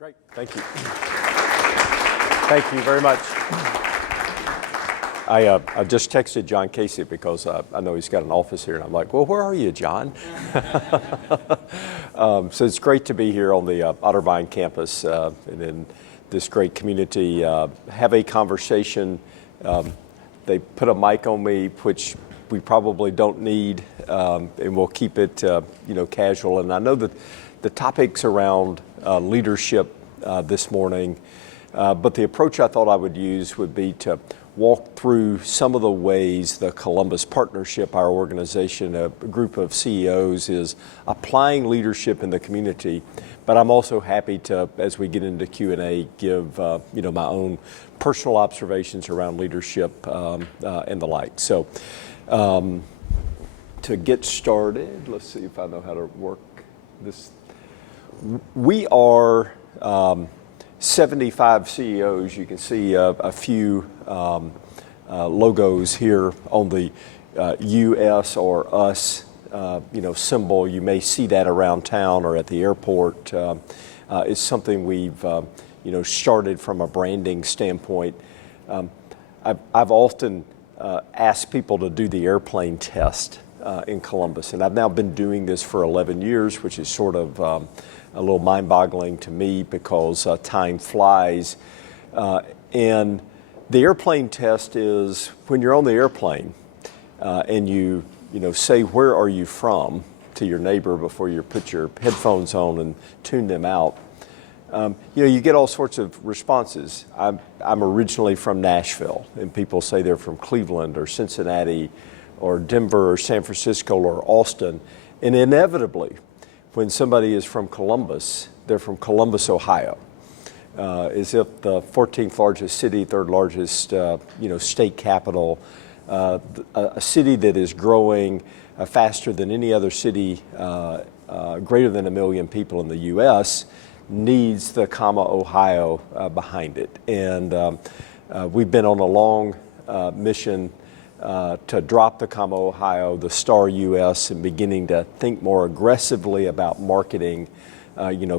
Great, thank you. Thank you very much. I just texted John Casey because I know he's got an office here, and I'm like, well, where are you, John? So it's great to be here on the Otterbein campus and in this great community. Have a conversation. They put a mic on me, which we probably don't need, and we'll keep it casual. And I know that the topics around leadership this morning, but the approach I thought I would use would be to walk through some of the ways the Columbus Partnership, our organization, a group of CEOs, is applying leadership in the community. But I'm also happy to, as we get into Q&A, give my own personal observations around leadership and the like. So to get started, let's see if I know how to work this. We are 75 CEOs. You can see a few logos here on the US or us symbol. You may see that around town or at the airport. It's something we've started from a branding standpoint. I've often asked people to do the airplane test in Columbus, and I've now been doing this for 11 years, which is sort of a little mind-boggling to me because time flies. And the airplane test is when you're on the airplane and you say, where are you from, to your neighbor before you put your headphones on and tune them out. You get all sorts of responses. I'm originally from Nashville, and people say they're from Cleveland or Cincinnati or Denver or San Francisco or Austin. And inevitably, when somebody is from Columbus, they're from Columbus, Ohio, as if the 14th largest city, third largest state capital, a city that is growing faster than any other city, greater than 1 million people in the U.S., needs the comma Ohio behind it. And we've been on a long mission to drop the comma Ohio, the star U.S., and beginning to think more aggressively about marketing.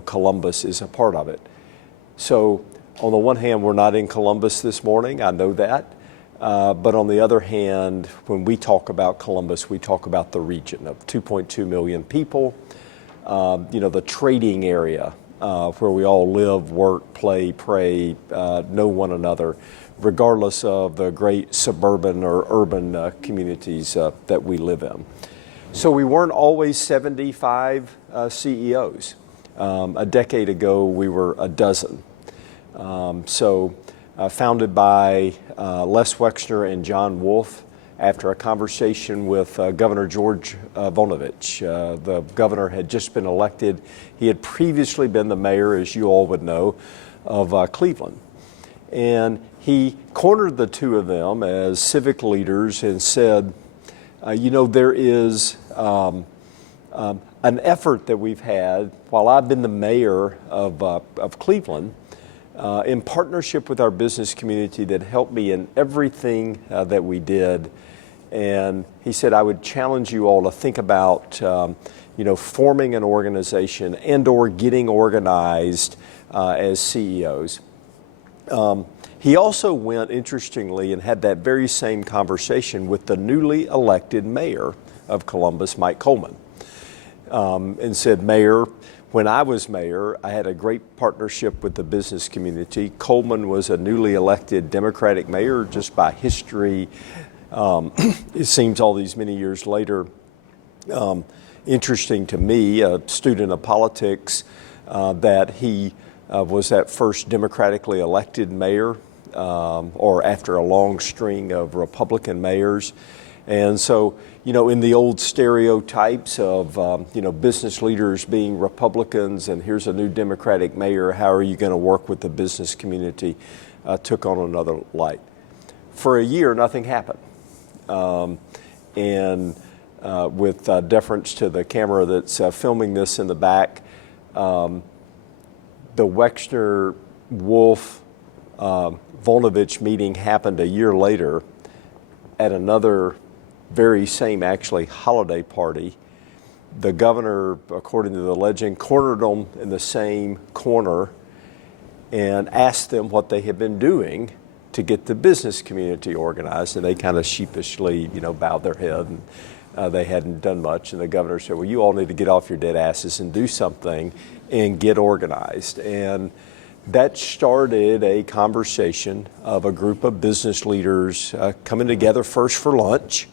Columbus is a part of it. So on the one hand, we're not in Columbus this morning. I know that. But on the other hand, when we talk about Columbus, we talk about the region of 2.2 million people, the trading area where we all live, work, play, pray, know one another, regardless of the great suburban or urban communities that we live in. So we weren't always 75 CEOs. A decade ago, we were a dozen. Founded by Les Wexner and John Wolf after a conversation with Governor George Voinovich. The governor had just been elected. He had previously been the mayor, as you all would know, of Cleveland. And he cornered the two of them as civic leaders and said, there is an effort that we've had while I've been the mayor of Cleveland in partnership with our business community that helped me in everything that we did. And he said, I would challenge you all to think about forming an organization and or getting organized as CEOs. He also went, interestingly, and had that very same conversation with the newly elected mayor of Columbus, Mike Coleman, and said, Mayor, when I was mayor, I had a great partnership with the business community. Coleman was a newly elected Democratic mayor just by history. It seems all these many years later, interesting to me, a student of politics, that he was that first democratically elected mayor, or after a long string of Republican mayors. And so, in the old stereotypes of, business leaders being Republicans and here's a new Democratic mayor, how are you going to work with the business community, took on another light. For a year, nothing happened. And with deference to the camera that's filming this in the back, the Wexner-Wolf Voinovich meeting happened a year later at another very same, actually, holiday party. The governor, according to the legend, cornered them in the same corner and asked them what they had been doing to get the business community organized, and they kind of sheepishly, bowed their head, and they hadn't done much. And the governor said, well, you all need to get off your dead asses and do something and get organized. And that started a conversation of a group of business leaders coming together first for lunch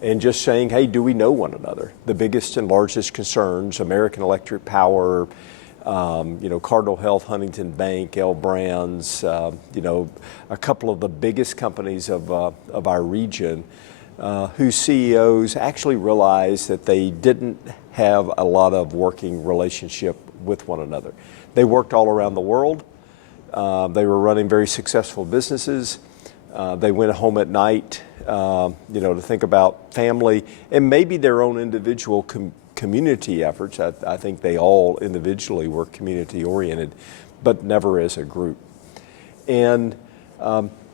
and just saying, hey, do we know one another? The biggest and largest concerns, American Electric Power, Cardinal Health, Huntington Bank, L Brands, a couple of the biggest companies of our region, whose CEOs actually realized that they didn't have a lot of working relationship with one another. They worked all around the world. They were running very successful businesses. They went home at night, to think about family and maybe their own individual community efforts. I think they all individually were community oriented, but never as a group. And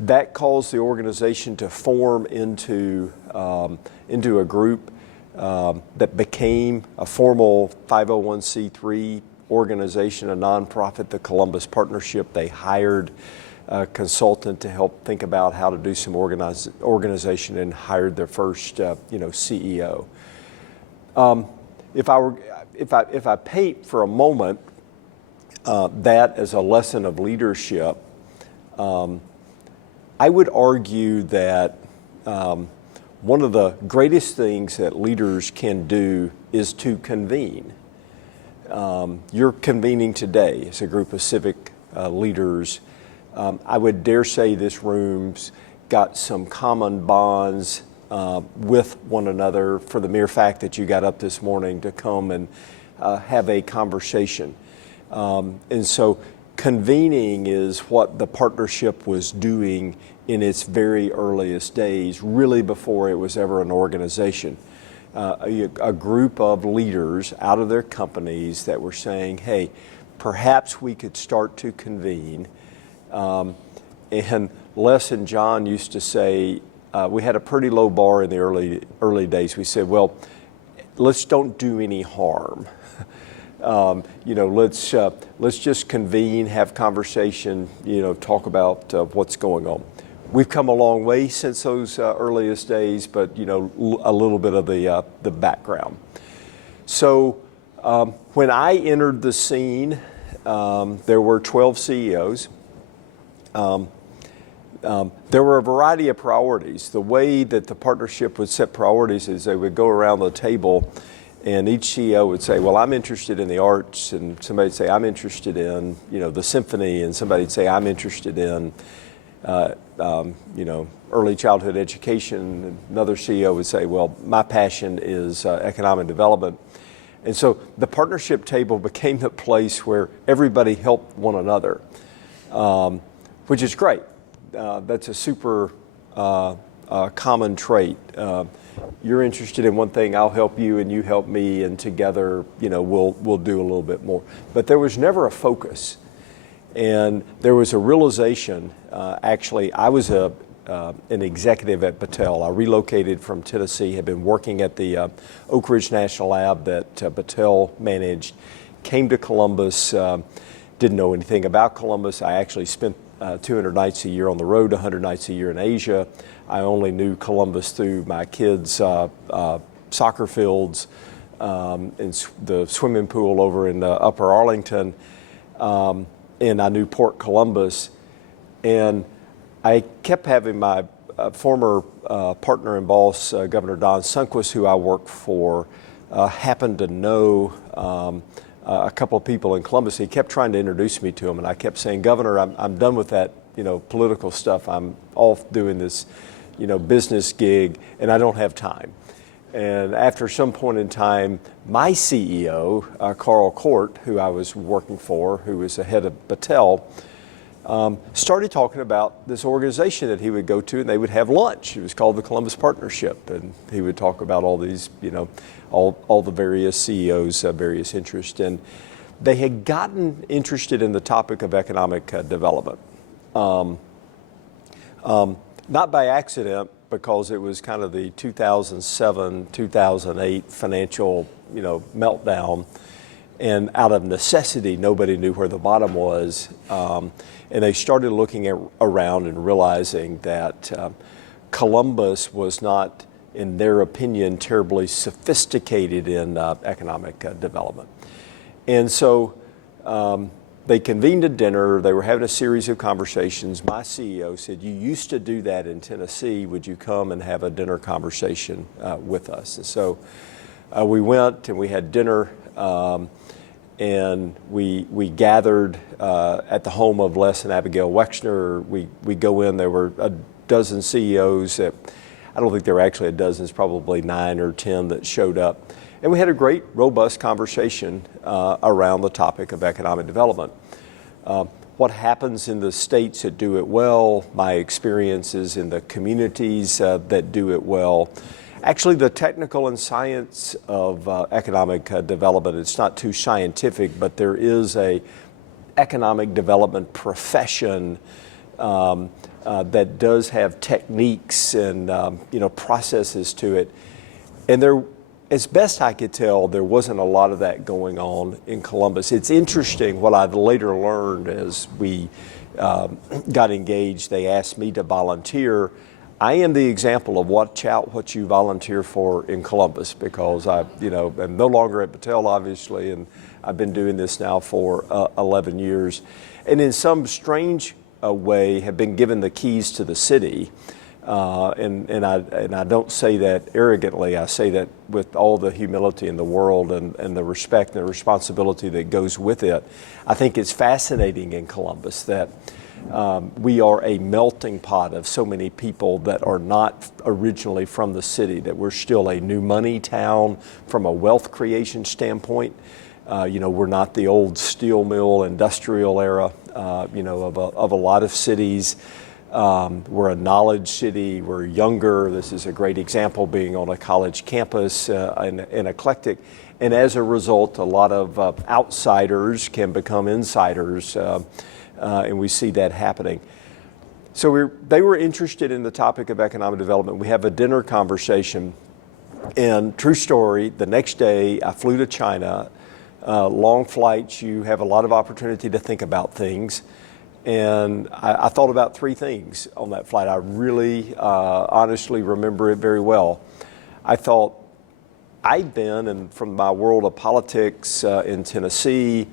that caused the organization to form into a group that became a formal 501c3 organization, a nonprofit, the Columbus Partnership. They hired a consultant to help think about how to do some organization and hired their first CEO. If I paint for a moment that as a lesson of leadership, I would argue that one of the greatest things that leaders can do is to convene. You're convening today as a group of civic leaders. I would dare say this room's got some common bonds with one another for the mere fact that you got up this morning to come and have a conversation. And so convening is what the partnership was doing in its very earliest days, really before it was ever an organization. A group of leaders out of their companies that were saying, hey, perhaps we could start to convene. And Les and John used to say, we had a pretty low bar in the early days. We said, well, let's don't do any harm. Let's just convene, have conversation, talk about what's going on. We've come a long way since those earliest days, but a little bit of the background. So when I entered the scene, there were 12 CEOs. There were a variety of priorities. The way that the partnership would set priorities is they would go around the table and each CEO would say, well, I'm interested in the arts, and somebody would say, I'm interested in, the symphony, and somebody would say, I'm interested in, early childhood education. Another CEO would say, well, my passion is economic development. And so the partnership table became the place where everybody helped one another, which is great. That's a super common trait. You're interested in one thing, I'll help you, and you help me, and together, we'll do a little bit more. But there was never a focus, and there was a realization. Actually, I was an executive at Battelle. I relocated from Tennessee, had been working at the Oak Ridge National Lab that Battelle managed, came to Columbus, didn't know anything about Columbus. I actually spent 200 nights a year on the road, 100 nights a year in Asia. I only knew Columbus through my kids' soccer fields and the swimming pool over in Upper Arlington. And I knew Port Columbus. And I kept having my former partner and boss, Governor Don Sundquist, who I worked for, happened to know a couple of people in Columbus. He kept trying to introduce me to him, and I kept saying, Governor, I'm done with that, political stuff. I'm off doing this, business gig, and I don't have time. And after some point in time, my CEO, Carl Court, who I was working for, who was the head of Battelle, started talking about this organization that he would go to, and they would have lunch. It was called the Columbus Partnership, and he would talk about all these, all the various CEOs' various interests. And they had gotten interested in the topic of economic development. Not by accident, because it was kind of the 2007, 2008 financial, meltdown. And out of necessity, nobody knew where the bottom was. And they started looking around and realizing that Columbus was not, in their opinion, terribly sophisticated in economic development. And so they convened a dinner. They were having a series of conversations. My CEO said, "You used to do that in Tennessee. Would you come and have a dinner conversation with us?" And so we went and we had dinner. And we gathered at the home of Les and Abigail Wexner. We go in, there were a dozen CEOs. I don't think there were actually a dozen, it's probably 9 or 10 that showed up. And we had a great, robust conversation around the topic of economic development. What happens in the states that do it well, my experiences in the communities that do it well. Actually, the technical and science of economic development, it's not too scientific, but there is a economic development profession that does have techniques and processes to it. And there, as best I could tell, there wasn't a lot of that going on in Columbus. It's interesting, what I later learned as we got engaged, they asked me to volunteer. I am the example of watch out what you volunteer for in Columbus, because I'm no longer at Battelle, obviously, and I've been doing this now for 11 years. And in some strange way have been given the keys to the city. And I don't say that arrogantly. I say that with all the humility in the world and the respect and the responsibility that goes with it. I think it's fascinating in Columbus that we are a melting pot of so many people that are not originally from the city, that we're still a new money town from a wealth creation standpoint. We're not the old steel mill industrial era, of a lot of cities. We're a knowledge city, we're younger. This is a great example, being on a college campus and eclectic. And as a result, a lot of outsiders can become insiders. And we see that happening. So they were interested in the topic of economic development. We have a dinner conversation, and true story, the next day I flew to China. Long flights, you have a lot of opportunity to think about things. And I thought about 3 things on that flight. I really honestly remember it very well. I thought, I'd been, and from my world of politics in Tennessee,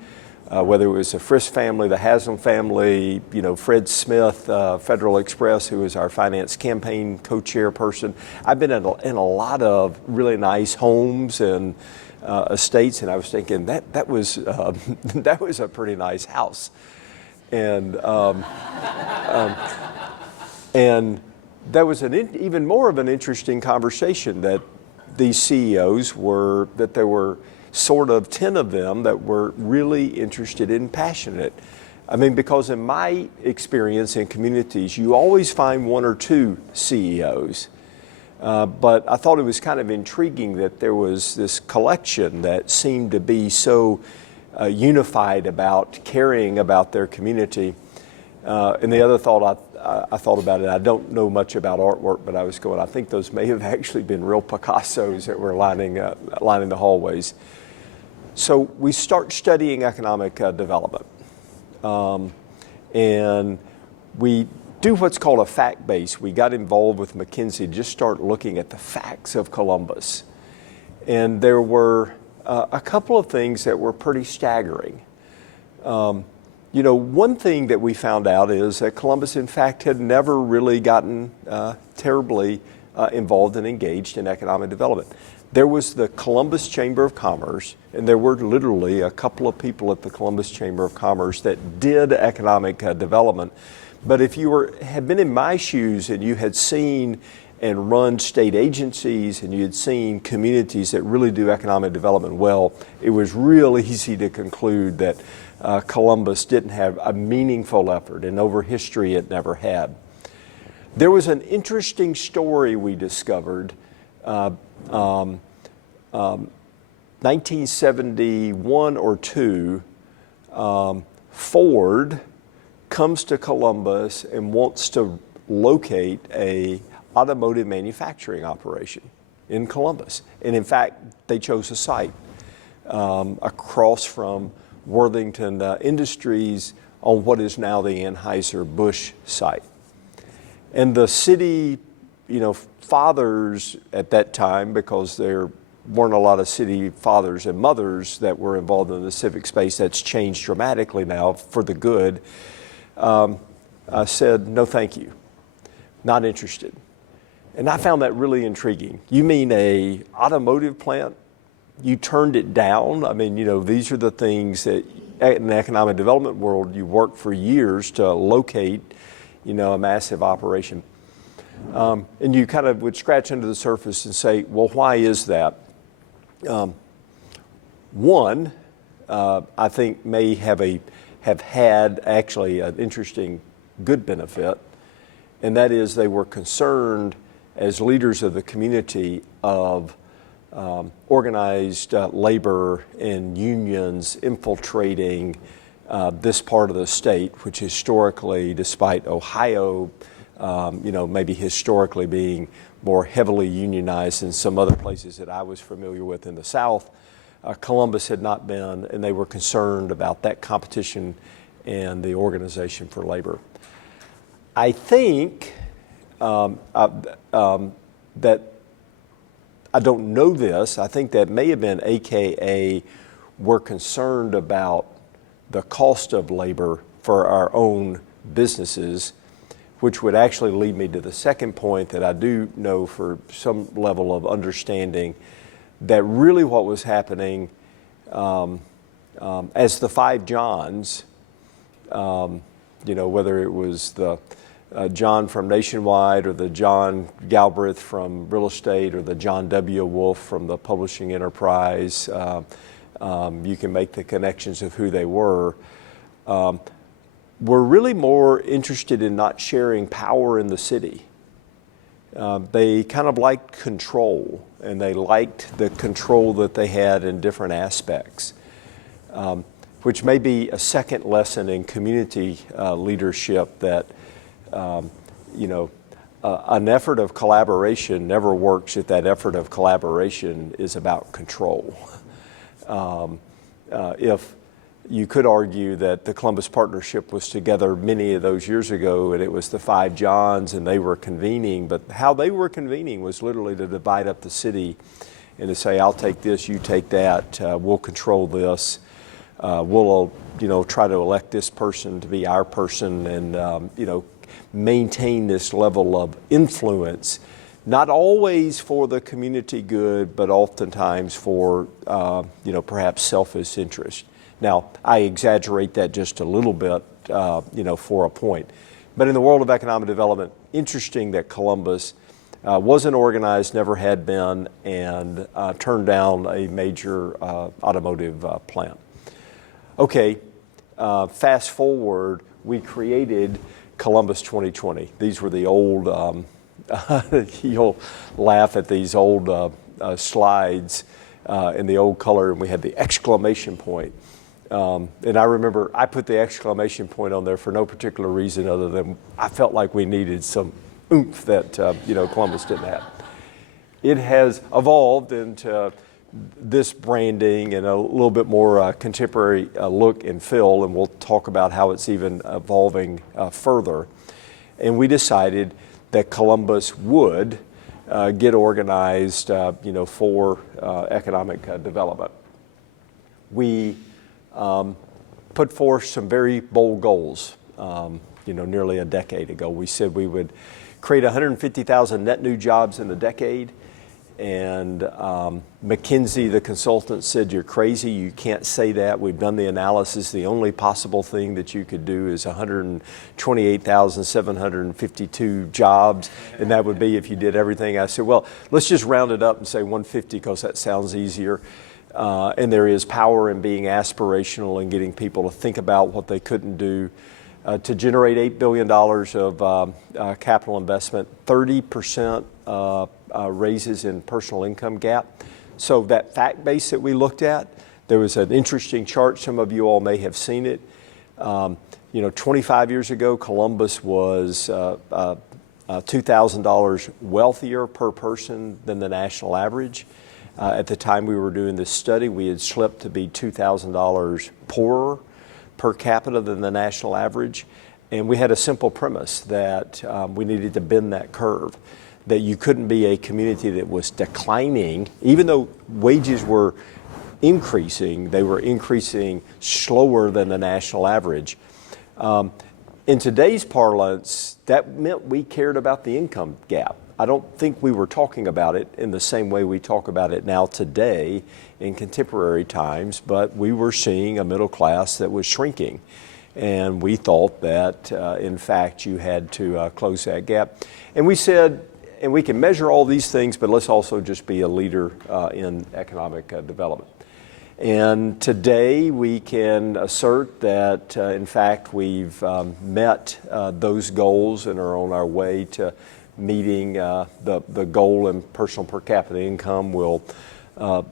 whether it was the Frist family, the Haslam family, Fred Smith, Federal Express, who was our finance campaign co-chairperson. I've been in a lot of really nice homes and estates, and I was thinking that was a pretty nice house, and that was even more of an interesting conversation, that these CEOs there were sort of 10 of them that were really interested and passionate. I mean, because in my experience in communities, you always find 1 or 2 CEOs. But I thought it was kind of intriguing that there was this collection that seemed to be so unified about caring about their community. And the other thought I thought about it, I don't know much about artwork, but I was going, I think those may have actually been real Picassos that were lining the hallways. So we start studying economic development. And we do what's called a fact base. We got involved with McKinsey to just start looking at the facts of Columbus. And there were a couple of things that were pretty staggering. One thing that we found out is that Columbus, in fact, had never really gotten terribly involved and engaged in economic development. There was the Columbus Chamber of Commerce, and there were literally a couple of people at the Columbus Chamber of Commerce that did economic development. But if you had been in my shoes and you had seen and run state agencies and you had seen communities that really do economic development well, it was real easy to conclude that Columbus didn't have a meaningful effort, and over history it never had. There was an interesting story we discovered. 1971 or 2, Ford comes to Columbus and wants to locate a automotive manufacturing operation in Columbus. And in fact, they chose a site. across from Worthington Industries on what is now the Anheuser-Busch site. And the city, fathers at that time, because there weren't a lot of city fathers and mothers that were involved in the civic space, that's changed dramatically now for the good, said, no thank you, not interested. And I found that really intriguing. You mean a automotive plant? You turned it down? I mean, these are the things that in the economic development world, you work for years to locate, a massive operation. And you kind of would scratch under the surface and say, well, why is that? One, I think may have had actually an interesting good benefit, and that is they were concerned as leaders of the community of organized labor and unions infiltrating this part of the state, which historically, despite Ohio, maybe historically being more heavily unionized than some other places that I was familiar with in the South, Columbus had not been, and they were concerned about that competition and the organization for labor. I think that I don't know this. I think that may have been AKA we're concerned about the cost of labor for our own businesses, which would actually lead me to the second point that I do know for some level of understanding that really what was happening as the Five Johns, whether it was the John from Nationwide or the John Galbraith from real estate or the John W. Wolfe from the publishing enterprise, you can make the connections of who they were really more interested in not sharing power in the city. They kind of liked control, and they liked the control that they had in different aspects, which may be a second lesson in community leadership that an effort of collaboration never works if that effort of collaboration is about control. If you could argue that the Columbus Partnership was together many of those years ago, and it was the Five Johns, and they were convening, but how they were convening was literally to divide up the city and to say, I'll take this, you take that, we'll control this, we'll try to elect this person to be our person, and maintain this level of influence, not always for the community good, but oftentimes for perhaps selfish interest. Now, I exaggerate that just a little bit, for a point. But in the world of economic development, interesting that Columbus wasn't organized, never had been, and turned down a major automotive plant. Okay, fast forward, we created Columbus 2020. These were the old, you'll laugh at these old slides in the old color, and we had the exclamation point. And I remember I put the exclamation point on there for no particular reason other than I felt like we needed some oomph that Columbus didn't have. It has evolved into this branding and a little bit more contemporary look and feel, and we'll talk about how it's even evolving further. And we decided that Columbus would get organized, for economic development. We put forth some very bold goals. Nearly a decade ago, we said we would create 150,000 net new jobs in a decade. And McKinsey, the consultant, said, you're crazy, you can't say that. We've done the analysis. The only possible thing that you could do is 128,752 jobs, and that would be if you did everything. I said, well, let's just round it up and say 150 because that sounds easier. And there is power in being aspirational and getting people to think about what they couldn't do. To generate $8 billion of capital investment, 30% raises in personal income gap. So that fact base that we looked at, there was an interesting chart. Some of you all may have seen it. 25 years ago, Columbus was $2,000 wealthier per person than the national average. At the time we were doing this study, we had slipped to be $2,000 poorer per capita than the national average. And we had a simple premise that we needed to bend that curve, that you couldn't be a community that was declining, even though wages were increasing, they were increasing slower than the national average. In today's parlance, that meant we cared about the income gap. I don't think we were talking about it in the same way we talk about it now today in contemporary times, but we were seeing a middle class that was shrinking. And we thought that, in fact, you had to close that gap. And we said, and we can measure all these things, but let's also just be a leader in economic development. And today we can assert that, in fact, we've met those goals and are on our way to meeting the goal in personal per capita income. Will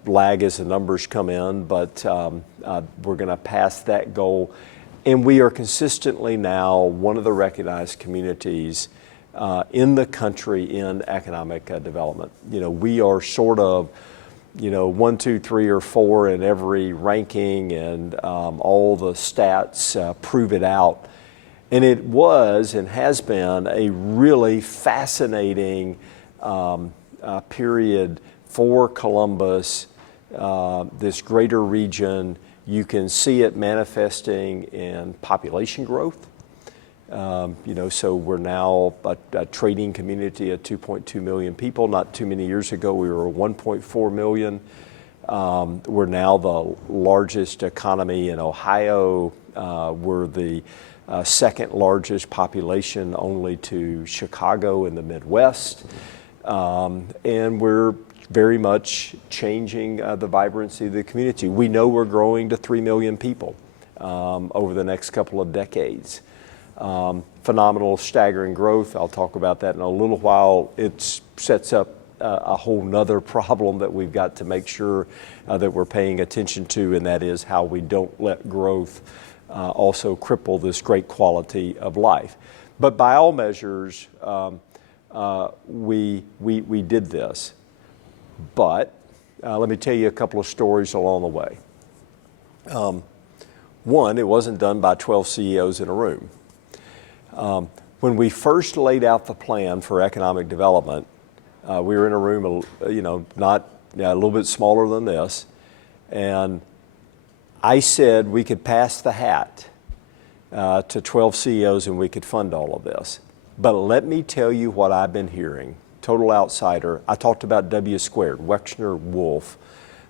lag as the numbers come in, but we're going to pass that goal. And we are consistently now one of the recognized communities in the country in economic development. You know, we are sort of, 1, 2, 3, or 4 in every ranking, and all the stats prove it out. And it was and has been a really fascinating period for Columbus, this greater region. You can see it manifesting in population growth. So we're now a trading community of 2.2 million people. Not too many years ago, we were 1.4 million. We're now the largest economy in Ohio. We're the second largest population only to Chicago in the Midwest. And we're very much changing the vibrancy of the community. We know we're growing to 3 million people over the next couple of decades. Phenomenal, staggering growth. I'll talk about that in a little while. It sets up a whole nother problem that we've got to make sure that we're paying attention to, and that is how we don't let growth also cripple this great quality of life. But by all measures, we did this. But let me tell you a couple of stories along the way. One, it wasn't done by 12 CEOs in a room. When we first laid out the plan for economic development, we were in a room, a little bit smaller than this, and I said we could pass the hat to 12 CEOs and we could fund all of this. But let me tell you what I've been hearing. Total outsider. I talked about W squared, Wexner Wolf,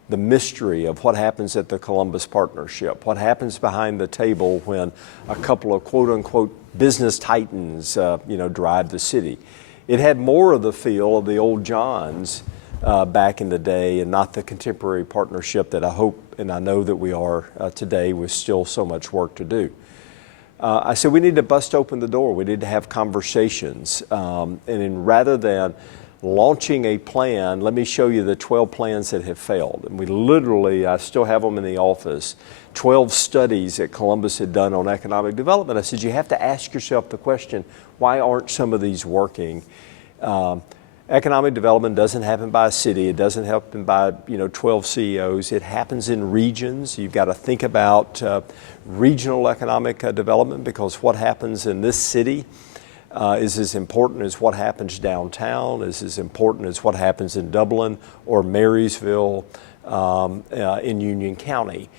the mystery of what happens at the Columbus Partnership, what happens behind the table when a couple of quote-unquote business titans, drive the city. It had more of the feel of the old Johns back in the day, and not the contemporary partnership that I hope and I know that we are today, with still so much work to do. I said we need to bust open the door. We need to have conversations. Rather than launching a plan, let me show you the 12 plans that have failed. And we literally, I still have them in the office, 12 studies that Columbus had done on economic development. I said, you have to ask yourself the question, why aren't some of these working? Economic development doesn't happen by a city. It doesn't happen by 12 CEOs. It happens in regions. You've got to think about regional economic development, because what happens in this city is as important as what happens downtown, is as important as what happens in Dublin or Marysville in Union County.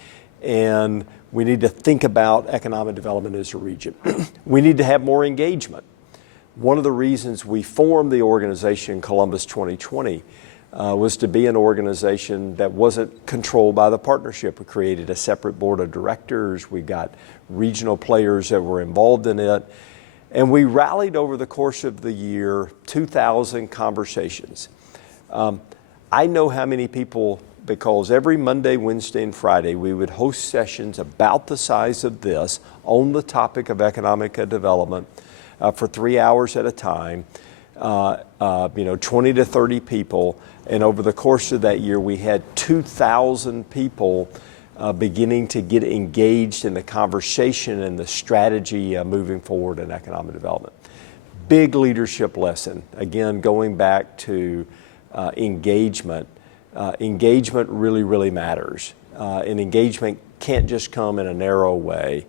And we need to think about economic development as a region. We need to have more engagement. One of the reasons we formed the organization Columbus 2020 was to be an organization that wasn't controlled by the partnership. We created a separate board of directors. We got regional players that were involved in it. And we rallied over the course of the year 2,000 conversations. I know how many people, because every Monday, Wednesday, and Friday, we would host sessions about the size of this on the topic of economic development for 3 hours at a time, 20 to 30 people. And over the course of that year, we had 2,000 people beginning to get engaged in the conversation and the strategy moving forward in economic development. Big leadership lesson. Again, going back to engagement. engagement really, really matters. And engagement can't just come in a narrow way.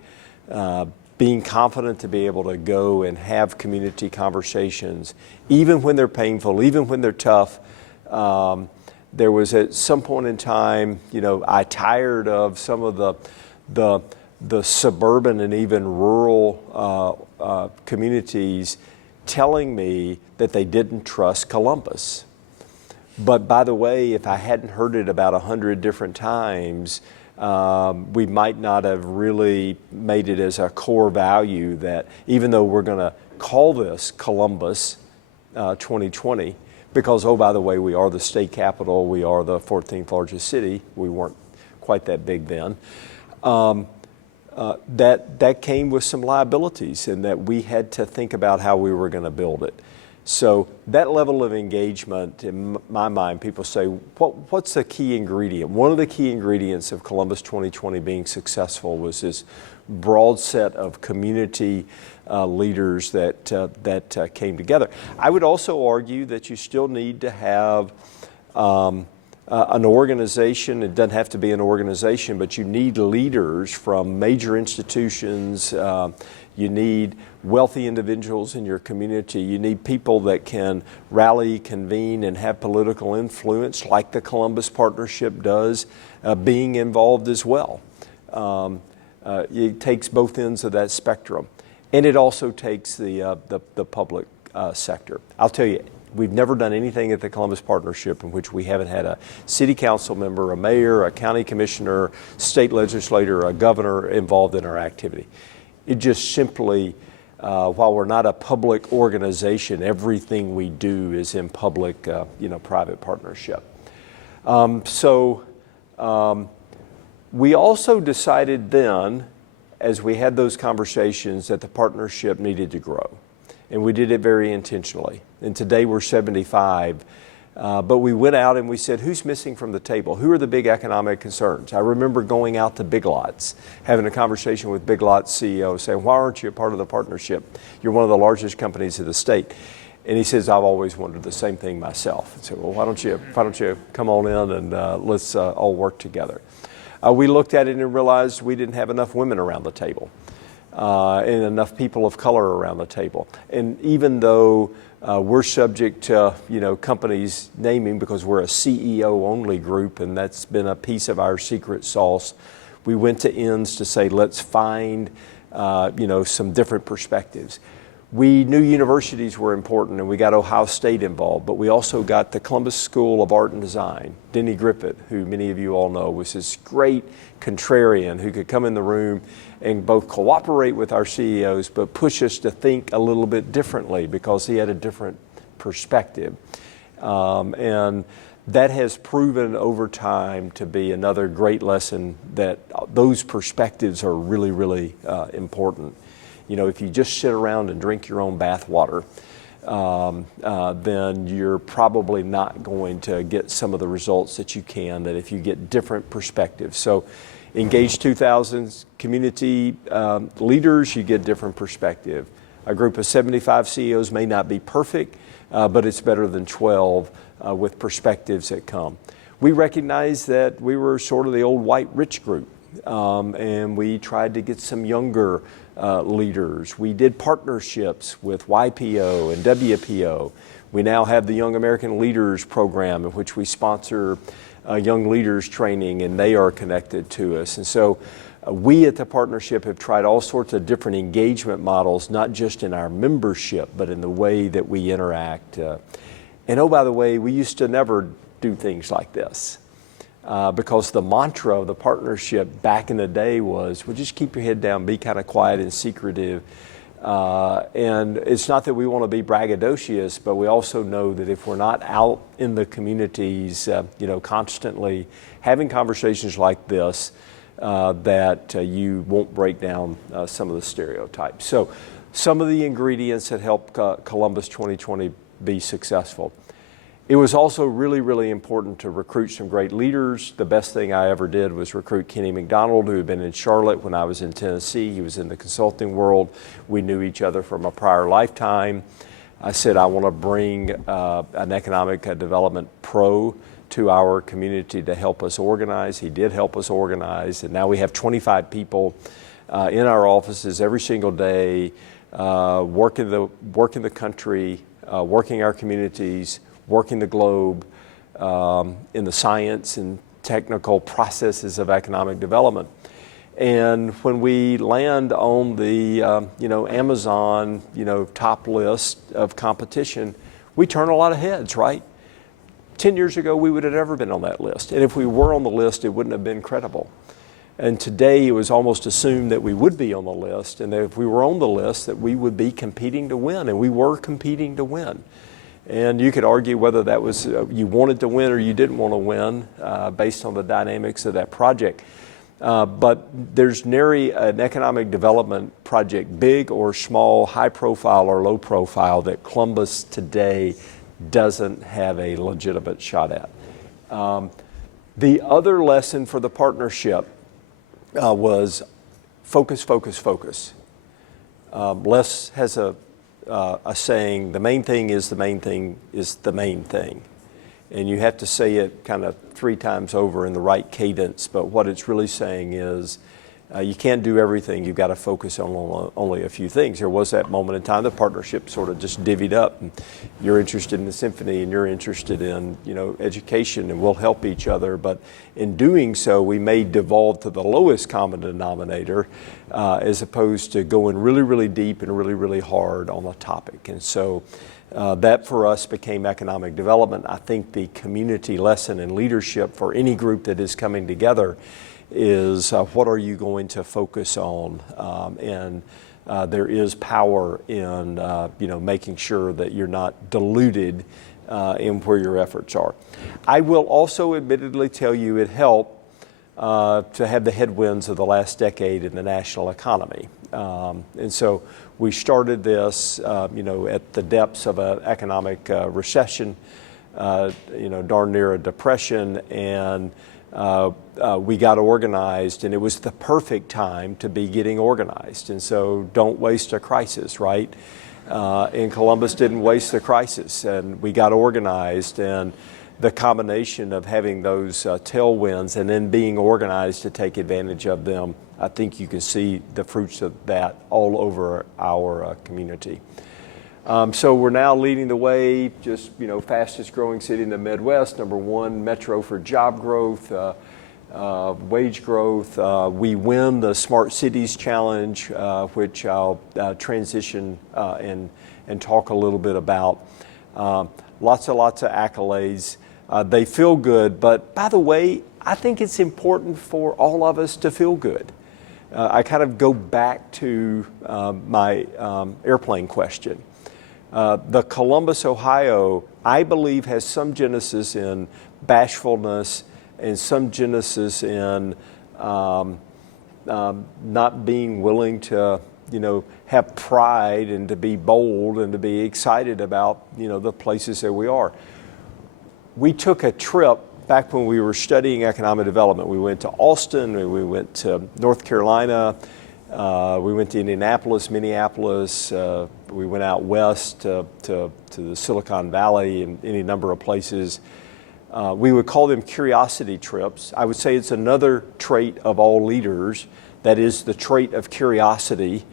Being confident to be able to go and have community conversations, even when they're painful, even when they're tough. There was at some point in time, I tired of some of the suburban and even rural communities telling me that they didn't trust Columbus. But by the way, if I hadn't heard it about 100 different times, we might not have really made it as a core value that even though we're going to call this Columbus 2020, because, oh, by the way, we are the state capital, we are the 14th largest city, we weren't quite that big then, that came with some liabilities and that we had to think about how we were going to build it. So that level of engagement, in my mind, people say, what's the key ingredient? One of the key ingredients of Columbus 2020 being successful was this broad set of community leaders that came together. I would also argue that you still need to have an organization. It doesn't have to be an organization, but you need leaders from major institutions. You need wealthy individuals in your community. You need people that can rally, convene, and have political influence like the Columbus Partnership does, being involved as well. It takes both ends of that spectrum. And it also takes the public sector. I'll tell you, we've never done anything at the Columbus Partnership in which we haven't had a city council member, a mayor, a county commissioner, state legislator, a governor involved in our activity. It just simply, while we're not a public organization, everything we do is in public, private partnership. We also decided then, as we had those conversations, that the partnership needed to grow. And we did it very intentionally. And today we're 75. But we went out and we said, who's missing from the table? Who are the big economic concerns? I remember going out to Big Lots, having a conversation with Big Lots CEO, saying, why aren't you a part of the partnership? You're one of the largest companies in the state. And he says, I've always wondered the same thing myself. I said, well, why don't you come on in and let's all work together. We looked at it and realized we didn't have enough women around the table and enough people of color around the table. And even though we're subject to, companies naming because we're a CEO-only group, and that's been a piece of our secret sauce. We went to ends to say, let's find, some different perspectives. We knew universities were important, and we got Ohio State involved, but we also got the Columbus School of Art and Design. Denny Griffith, who many of you all know, was this great contrarian who could come in the room and both cooperate with our CEOs, but push us to think a little bit differently because he had a different perspective. And that has proven over time to be another great lesson that those perspectives are really, really important. If you just sit around and drink your own bath water, then you're probably not going to get some of the results that you can, that if you get different perspectives. So engage 2,000 community leaders, you get different perspective. A group of 75 CEOs may not be perfect, but it's better than 12 with perspectives that come. We recognized that we were sort of the old white rich group, and we tried to get some younger leaders. We did partnerships with YPO and WPO. We now have the Young American Leaders program in which we sponsor young leaders training, and they are connected to us. And so we at the partnership have tried all sorts of different engagement models, not just in our membership, but in the way that we interact. And oh, by the way, we used to never do things like this. Because the mantra of the partnership back in the day was, well, just keep your head down, be kind of quiet and secretive. And it's not that we want to be braggadocious, but we also know that if we're not out in the communities, constantly having conversations like this, that you won't break down some of the stereotypes. So some of the ingredients that help Columbus 2020 be successful. It was also really, really important to recruit some great leaders. The best thing I ever did was recruit Kenny McDonald, who had been in Charlotte when I was in Tennessee. He was in the consulting world. We knew each other from a prior lifetime. I said, I want to bring an economic development pro to our community to help us organize. He did help us organize, and now we have 25 people in our offices every single day, working the country, working our communities, working the globe in the science and technical processes of economic development. And when we land on the Amazon top list of competition, we turn a lot of heads, right? 10 years ago, we would have never been on that list. And if we were on the list, it wouldn't have been credible. And today, it was almost assumed that we would be on the list, and that if we were on the list, that we would be competing to win, and we were competing to win. And you could argue whether that was you wanted to win or you didn't want to win based on the dynamics of that project. But there's nary an economic development project, big or small, high profile or low profile, that Columbus today doesn't have a legitimate shot at. The other lesson for the partnership was focus, focus, focus. Les has a saying, the main thing is the main thing is the main thing. And you have to say it kind of 3 times over in the right cadence, but what it's really saying is you can't do everything. You've got to focus on only a few things. There was that moment in time the partnership sort of just divvied up, and you're interested in the symphony and you're interested in education, and we'll help each other. But in doing so, we may devolve to the lowest common denominator as opposed to going really, really deep and really, really hard on a topic. And so that for us became economic development. I think the community lesson in leadership for any group that is coming together is what are you going to focus on? And there is power in making sure that you're not diluted in where your efforts are. I will also admittedly tell you it helped to have the headwinds of the last decade in the national economy. And so we started this at the depths of an economic recession, darn near a depression, and we got organized, and it was the perfect time to be getting organized. And so don't waste a crisis, right? And Columbus didn't waste the crisis, and we got organized, and the combination of having those tailwinds and then being organized to take advantage of them, I think you can see the fruits of that all over our community. So we're now leading the way, just fastest growing city in the Midwest, #1 metro for job growth, wage growth. We win the Smart Cities Challenge, which I'll transition and talk a little bit about. Lots of accolades. They feel good, but by the way, I think it's important for all of us to feel good. I kind of go back to my airplane question. The Columbus, Ohio, I believe, has some genesis in bashfulness and some genesis in not being willing to, have pride and to be bold and to be excited about, the places that we are. We took a trip back when we were studying economic development. We went to Austin, we went to North Carolina, we went to Indianapolis, Minneapolis, we went out west to the Silicon Valley and any number of places. We would call them curiosity trips. I would say it's another trait of all leaders, that is the trait of curiosity.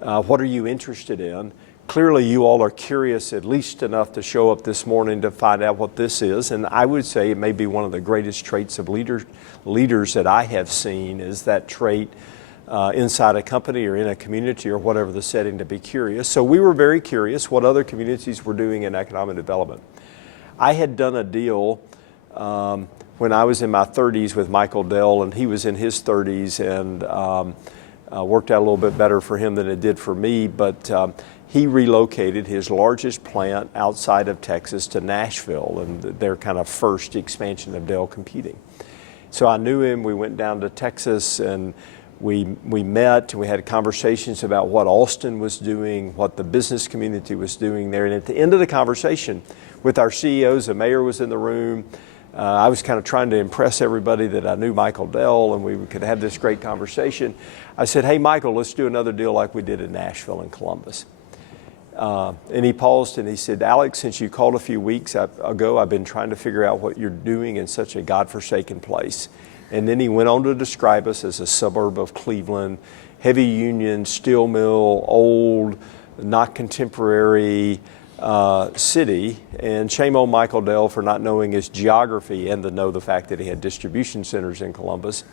What are you interested in? Clearly, you all are curious at least enough to show up this morning to find out what this is. And I would say it may be one of the greatest traits of leaders that I have seen, is that trait inside a company or in a community or whatever the setting, to be curious. So we were very curious what other communities were doing in economic development. I had done a deal when I was in my 30s with Michael Dell, and he was in his 30s, and worked out a little bit better for him than it did for me. But he relocated his largest plant outside of Texas to Nashville, and their kind of first expansion of Dell Computing. So I knew him. We went down to Texas, and we met, and we had conversations about what Austin was doing, what the business community was doing there. And at the end of the conversation with our CEOs, the mayor was in the room. I was kind of trying to impress everybody that I knew Michael Dell, and we could have this great conversation. I said, hey, Michael, let's do another deal like we did in Nashville and Columbus. And he paused and he said, Alex, since you called a few weeks ago, I've been trying to figure out what you're doing in such a godforsaken place. And then he went on to describe us as a suburb of Cleveland, heavy union, steel mill, old, not contemporary city. And shame on Michael Dell for not knowing his geography and to know the fact that he had distribution centers in Columbus.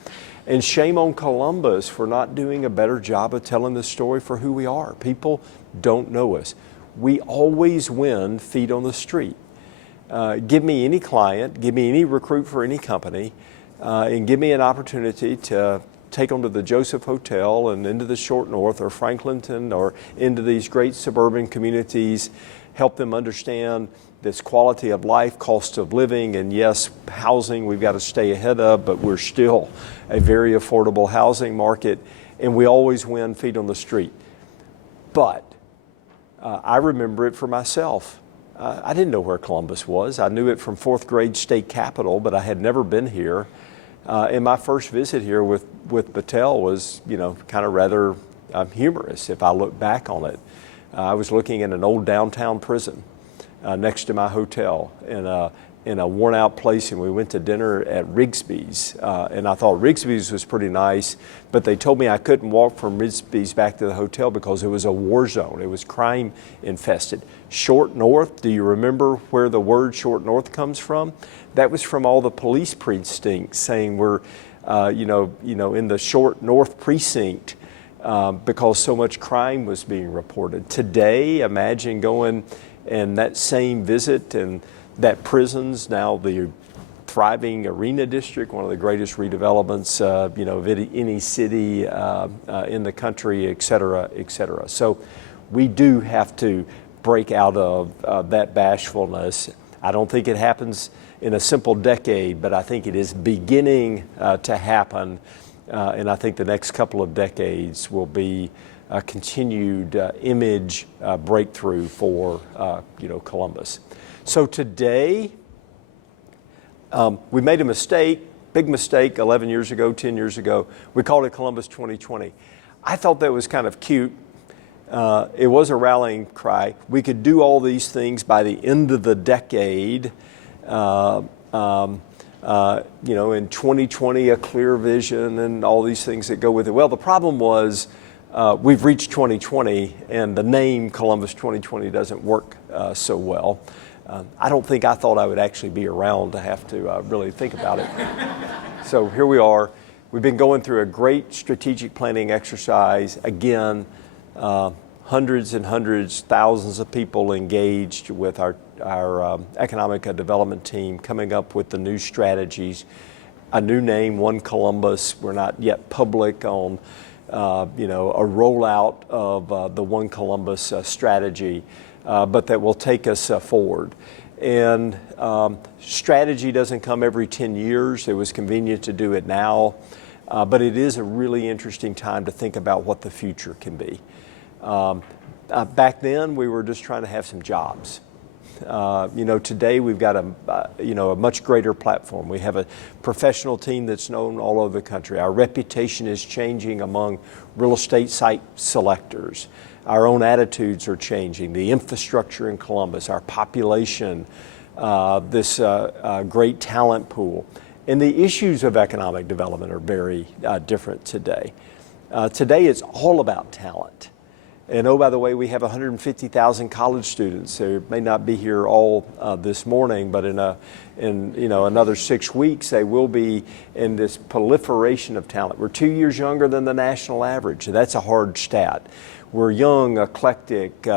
And shame on Columbus for not doing a better job of telling the story for who we are. People don't know us. We always win feet on the street. Give me any client, give me any recruit for any company, and give me an opportunity to take them to the Joseph Hotel and into the Short North or Franklinton or into these great suburban communities, help them understand this quality of life, cost of living, and yes, housing we've got to stay ahead of, but we're still a very affordable housing market, and we always win feet on the street. But I remember it for myself. I didn't know where Columbus was. I knew it from fourth grade state capitol, but I had never been here. And my first visit here with Battelle was, kind of rather humorous if I look back on it. I was looking at an old downtown prison next to my hotel in a worn out place, and we went to dinner at Rigsby's. And I thought Rigsby's was pretty nice, but they told me I couldn't walk from Rigsby's back to the hotel because it was a war zone. It was crime infested. Short North, do you remember where the word Short North comes from? That was from all the police precincts saying we're, in the Short North precinct because so much crime was being reported. Today, imagine going and that same visit and that prison's now the thriving Arena District, one of the greatest redevelopments, of any city in the country, et cetera, et cetera. So we do have to break out of that bashfulness. I don't think it happens in a simple decade, but I think it is beginning to happen. And I think the next couple of decades will be a continued image breakthrough for Columbus. So today, we made a mistake, big mistake 11 years ago, 10 years ago. We called it Columbus 2020. I thought that was kind of cute. It was a rallying cry. We could do all these things by the end of the decade. In 2020, a clear vision and all these things that go with it. Well, the problem was we've reached 2020 and the name Columbus 2020 doesn't work so well. I don't think I thought I would actually be around to have to really think about it. So here we are. We've been going through a great strategic planning exercise. Again, hundreds and hundreds, thousands of people engaged with our economic development team, coming up with the new strategies, a new name, One Columbus. We're not yet public on, a rollout of the One Columbus strategy, but that will take us forward. And strategy doesn't come every 10 years. It was convenient to do it now, but it is a really interesting time to think about what the future can be. Back then, we were just trying to have some jobs. Today we've got a much greater platform. We have a professional team that's known all over the country. Our reputation is changing among real estate site selectors. Our own attitudes are changing. The infrastructure in Columbus, our population, this great talent pool. And the issues of economic development are very different today. Today it's all about talent. And oh, by the way, we have 150,000 college students. They may not be here all this morning, but in another 6 weeks, they will be in this proliferation of talent. We're 2 years younger than the national average. So that's a hard stat. We're young, eclectic,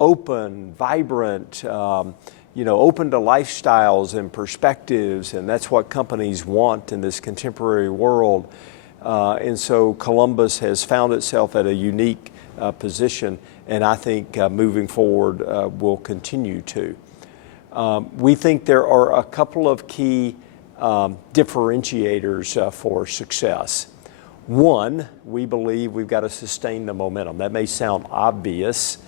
open, vibrant, open to lifestyles and perspectives, and that's what companies want in this contemporary world. And so Columbus has found itself at a unique position, and I think moving forward will continue to. We think there are a couple of key differentiators for success. One, we believe we've got to sustain the momentum. That may sound obvious,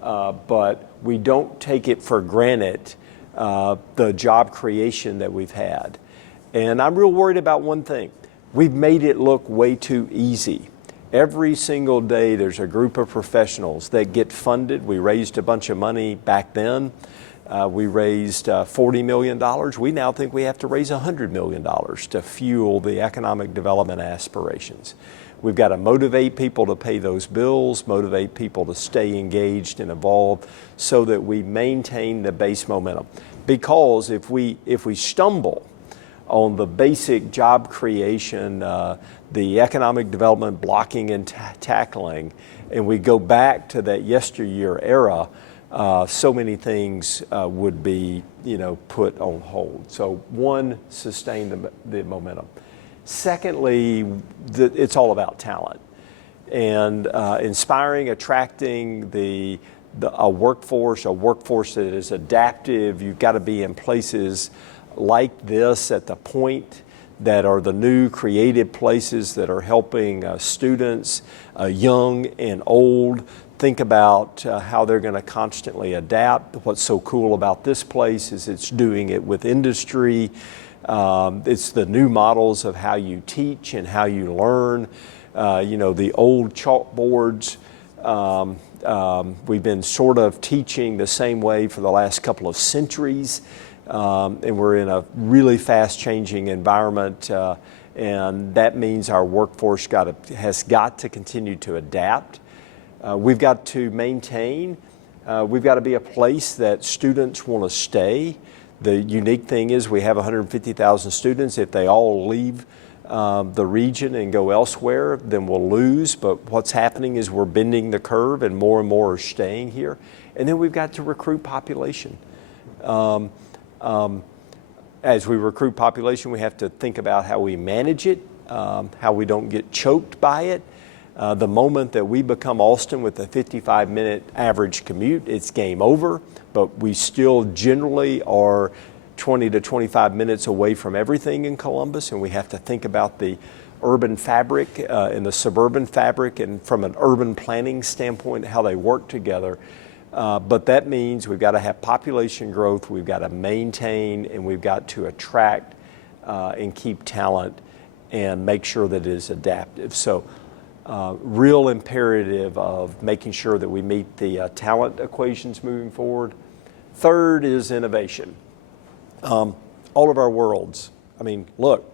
but we don't take it for granted, the job creation that we've had. And I'm real worried about one thing. We've made it look way too easy. Every single day there's a group of professionals that get funded. We raised a bunch of money back then. We raised $40 million. We now think we have to raise $100 million to fuel the economic development aspirations. We've got to motivate people to pay those bills, motivate people to stay engaged and involved so that we maintain the base momentum. Because if we stumble on the basic job creation, the economic development blocking and tackling, and we go back to that yesteryear era, so many things would be, put on hold. So one, sustain the momentum. Secondly, it's all about talent and inspiring, attracting a workforce that is adaptive. You've got to be in places like this at the point that are the new creative places that are helping students, young and old, think about how they're going to constantly adapt. What's so cool about this place is it's doing it with industry. It's the new models of how you teach and how you learn. The old chalkboards, we've been sort of teaching the same way for the last couple of centuries. And we're in a really fast changing environment, and that means our workforce has got to continue to adapt. We've got to maintain, we've got to be a place that students want to stay. The unique thing is we have 150,000 students. If they all leave the region and go elsewhere, then we'll lose. But what's happening is we're bending the curve and more are staying here. And then we've got to recruit population. As we recruit population, we have to think about how we manage it, how we don't get choked by it. The moment that we become Austin with a 55-minute average commute, it's game over, but we still generally are 20 to 25 minutes away from everything in Columbus, and we have to think about the urban fabric and the suburban fabric, and from an urban planning standpoint, how they work together. But that means we've got to have population growth, we've got to maintain, and we've got to attract and keep talent and make sure that it is adaptive. So real imperative of making sure that we meet the talent equations moving forward. Third is innovation. All of our worlds. I mean, look,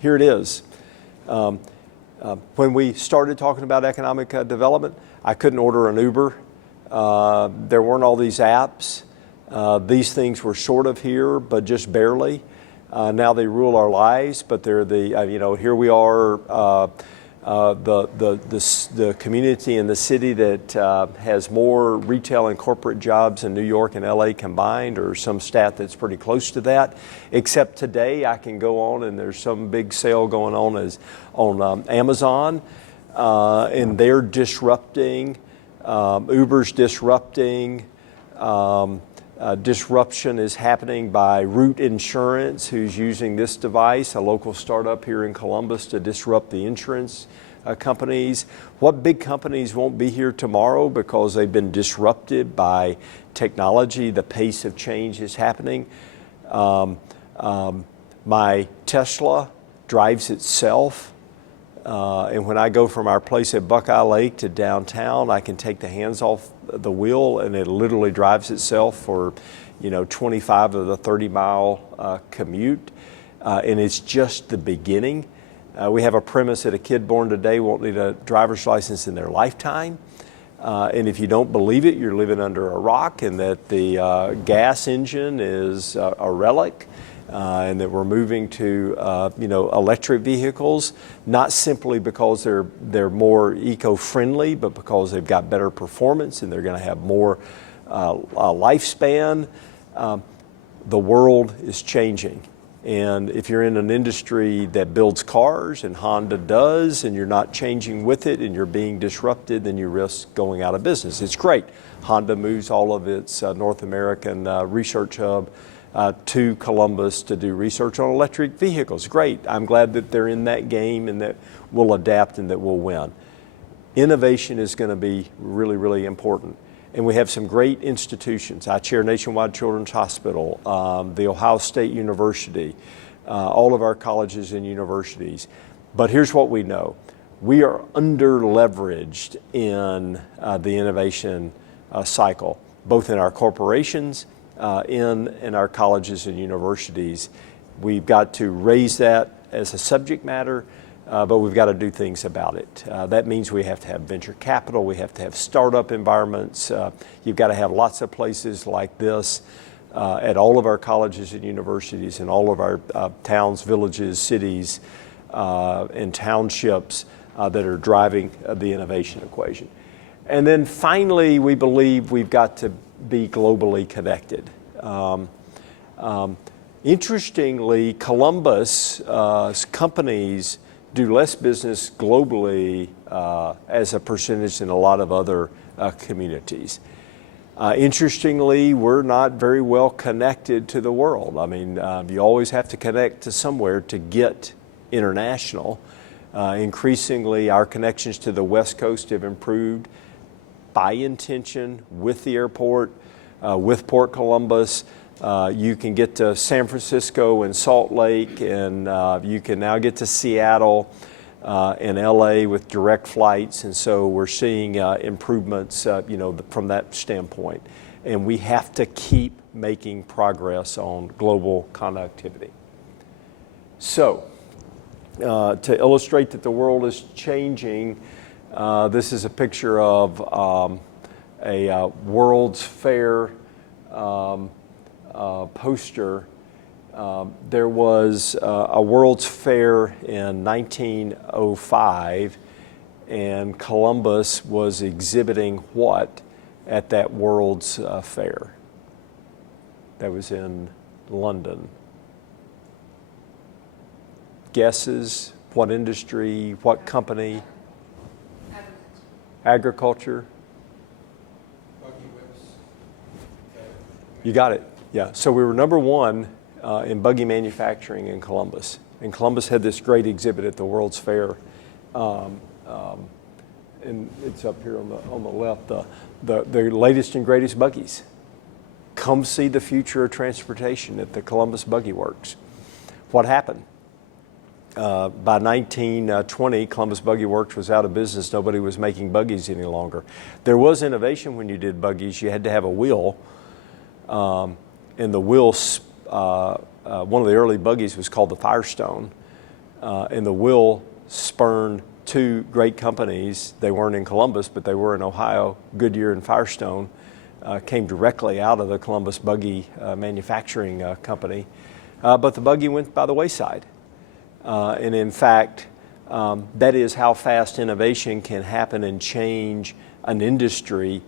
here it is. When we started talking about economic development, I couldn't order an Uber. There weren't all these apps. These things were sort of here, but just barely. Now they rule our lives, but they're here we are, the community in the city that has more retail and corporate jobs in New York and LA combined, or some stat that's pretty close to that. Except today I can go on and there's some big sale going on Amazon, and they're disrupting. Uber's disrupting. Disruption is happening by Root Insurance, who's using this device, a local startup here in Columbus, to disrupt the insurance companies. What big companies won't be here tomorrow because they've been disrupted by technology? The pace of change is happening. My Tesla drives itself. And when I go from our place at Buckeye Lake to downtown, I can take the hands off the wheel and it literally drives itself for, 25 of the 30-mile commute. And it's just the beginning. We have a premise that a kid born today won't need a driver's license in their lifetime. And if you don't believe it, you're living under a rock, and that the gas engine is a relic. And that we're moving to electric vehicles, not simply because they're more eco-friendly, but because they've got better performance and they're going to have more lifespan. The world is changing, and if you're in an industry that builds cars, and Honda does, and you're not changing with it and you're being disrupted, then you risk going out of business. It's great. Honda moves all of its North American research hub to Columbus to do research on electric vehicles. Great. I'm glad that they're in that game and that we'll adapt and that we'll win. Innovation is going to be really, really important. And we have some great institutions. I chair Nationwide Children's Hospital, the Ohio State University, all of our colleges and universities. But here's what we know. we are under-leveraged in the innovation cycle, both in our corporations, in our colleges and universities. We've got to raise that as a subject matter, but we've got to do things about it. That means we have to have venture capital, we have to have startup environments. You've got to have lots of places like this at all of our colleges and universities, in all of our towns, villages, cities, and townships that are driving the innovation equation. And then finally, we believe we've got to be globally connected. Interestingly, Columbus companies do less business globally as a percentage than a lot of other communities. Interestingly, we're not very well connected to the world. I mean, you always have to connect to somewhere to get international. Increasingly, our connections to the West Coast have improved by intention with the airport, with Port Columbus. You can get to San Francisco and Salt Lake, and you can now get to Seattle and LA with direct flights. And so we're seeing improvements, from that standpoint. And we have to keep making progress on global connectivity. So, to illustrate that the world is changing, this is a picture of a World's Fair poster. There was a World's Fair in 1905, and Columbus was exhibiting what at that World's Fair? That was in London. Guesses? What industry? What company? Agriculture. Buggy whips. You got it. Yeah. So we were number one in buggy manufacturing in Columbus. And Columbus had this great exhibit at the World's Fair. And it's up here on the left, the latest and greatest buggies. Come see the future of transportation at the Columbus Buggy Works. What happened? By 1920, Columbus Buggy Works was out of business. Nobody was making buggies any longer. There was innovation when you did buggies. You had to have a wheel. And the wheel, one of the early buggies was called the Firestone. And the wheel spurned two great companies. They weren't in Columbus, but they were in Ohio. Goodyear and Firestone came directly out of the Columbus Buggy manufacturing company. But the buggy went by the wayside. And in fact, that is how fast innovation can happen and change an industry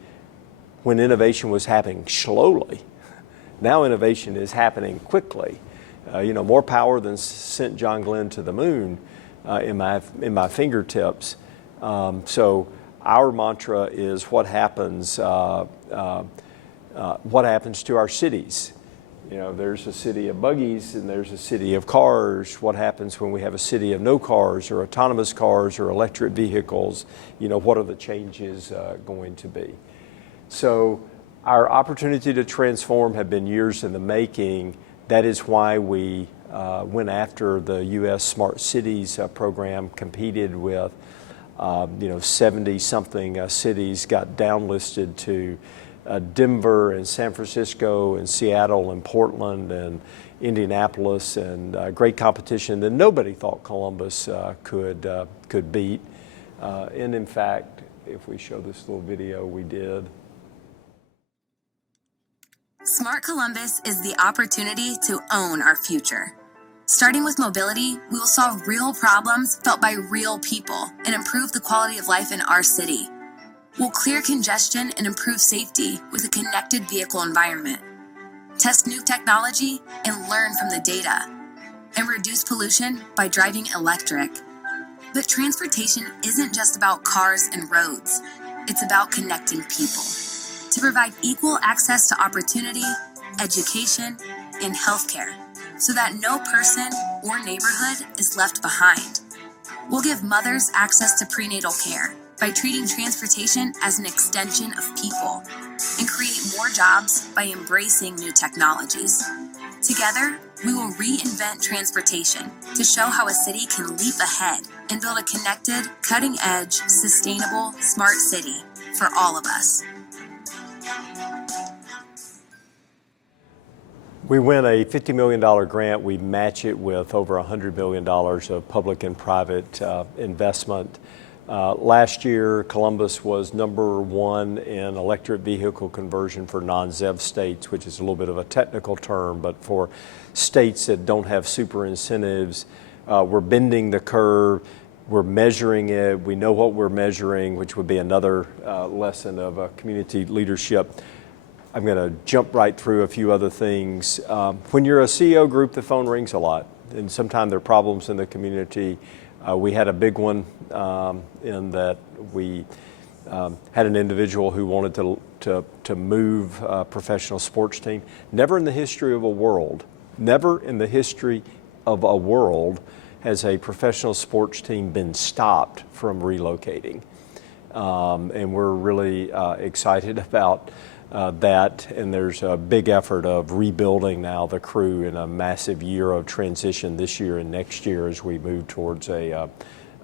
when innovation was happening slowly. Now innovation is happening quickly. More power than sent John Glenn to the moon in my fingertips. So our mantra is what happens to our cities. There's a city of buggies and there's a city of cars. What happens when we have a city of no cars or autonomous cars or electric vehicles? What are the changes going to be? So our opportunity to transform have been years in the making. That is why we went after the U.S. Smart Cities program, competed with 70-something cities, got downlisted to Denver and San Francisco and Seattle and Portland and Indianapolis, and great competition that nobody thought Columbus could beat. And in fact, if we show this little video, we did. Smart Columbus is the opportunity to own our future. Starting with mobility, we will solve real problems felt by real people and improve the quality of life in our city. We'll clear congestion and improve safety with a connected vehicle environment. Test new technology and learn from the data. And reduce pollution by driving electric. But transportation isn't just about cars and roads. It's about connecting people. To provide equal access to opportunity, education, and healthcare, so that no person or neighborhood is left behind. We'll give mothers access to prenatal care by treating transportation as an extension of people, and create more jobs by embracing new technologies. Together, we will reinvent transportation to show how a city can leap ahead and build a connected, cutting-edge, sustainable, smart city for all of us. We win a $50 million grant. We match it with over $100 million of public and private investment. Last year, Columbus was #1 in electric vehicle conversion for non-ZEV states, which is a little bit of a technical term, but for states that don't have super incentives, we're bending the curve, we're measuring it, we know what we're measuring, which would be another lesson of community leadership. I'm going to jump right through a few other things. When you're a CEO group, the phone rings a lot, and sometimes there are problems in the community. We had a big one in that we had an individual who wanted to move a professional sports team. Never in the history of a world has a professional sports team been stopped from relocating. And we're really excited about that, and there's a big effort of rebuilding now the crew in a massive year of transition this year and next year as we move towards a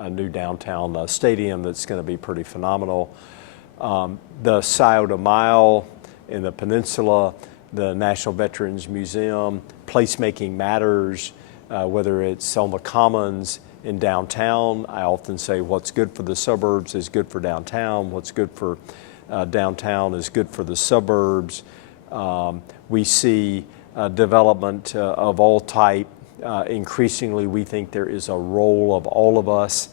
new downtown stadium that's going to be pretty phenomenal. The Scioto Mile in the peninsula, the National Veterans Museum, Placemaking Matters, whether it's on the Commons in downtown. I often say what's good for the suburbs is good for downtown. What's good for downtown is good for the suburbs. We see development of all type. Increasingly, we think there is a role of all of us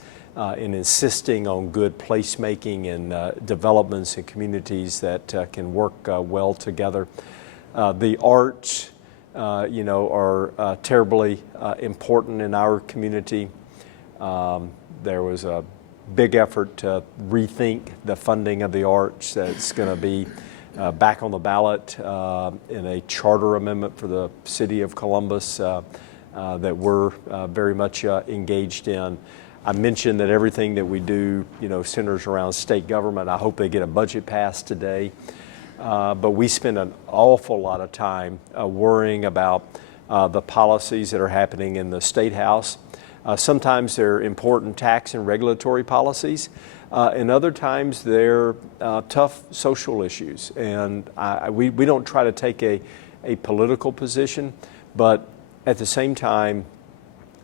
in insisting on good placemaking and developments in communities that can work well together. The arts, are terribly important in our community. There was a big effort to rethink the funding of the arts. That's going to be back on the ballot in a charter amendment for the city of Columbus that we're very much engaged in. I mentioned that everything that we do, centers around state government. I hope they get a budget passed today. But we spend an awful lot of time worrying about the policies that are happening in the State House. Sometimes they're important tax and regulatory policies, and other times they're tough social issues. And we don't try to take a political position, but at the same time,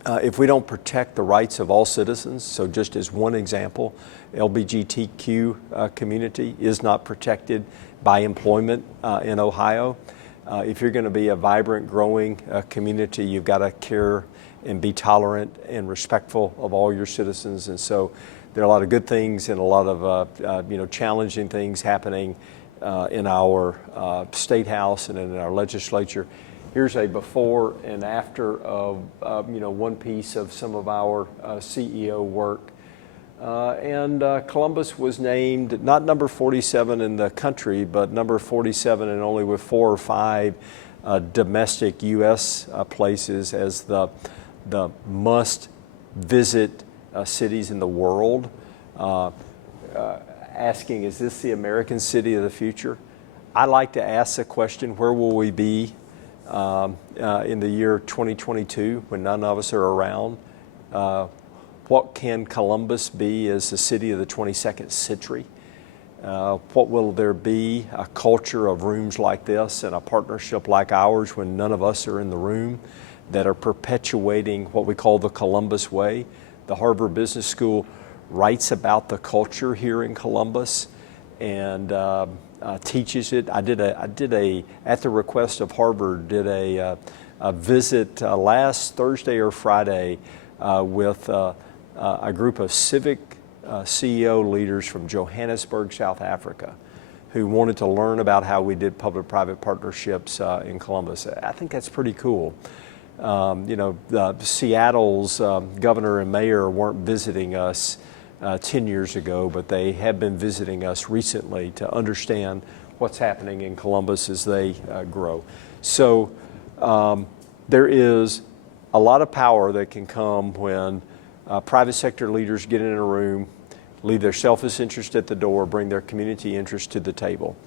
if we don't protect the rights of all citizens, so just as one example, LGBTQ community is not protected by employment in Ohio. If you're going to be a vibrant, growing community, you've got to care and be tolerant and respectful of all your citizens. And so there are a lot of good things and a lot of challenging things happening in our State House and in our legislature. Here's a before and after of one piece of some of our CEO work. And Columbus was named not number 47 in the country, but number 47 and only with 4 or 5 domestic U.S. places as the must-visit cities in the world. Asking, is this the American city of the future? I like to ask the question, where will we be in the year 2022 when none of us are around? What can Columbus be as the city of the 22nd century? What will there be, a culture of rooms like this and a partnership like ours when none of us are in the room that are perpetuating what we call the Columbus Way? The Harvard Business School writes about the culture here in Columbus and teaches it. I did at the request of Harvard, did a visit last Thursday or Friday with a group of civic CEO leaders from Johannesburg, South Africa, who wanted to learn about how we did public-private partnerships in Columbus. I think that's pretty cool. Seattle's governor and mayor weren't visiting us 10 years ago, but they have been visiting us recently to understand what's happening in Columbus as they grow. So there is a lot of power that can come when private sector leaders get in a room, leave their selfish interest at the door, bring their community interest to the table.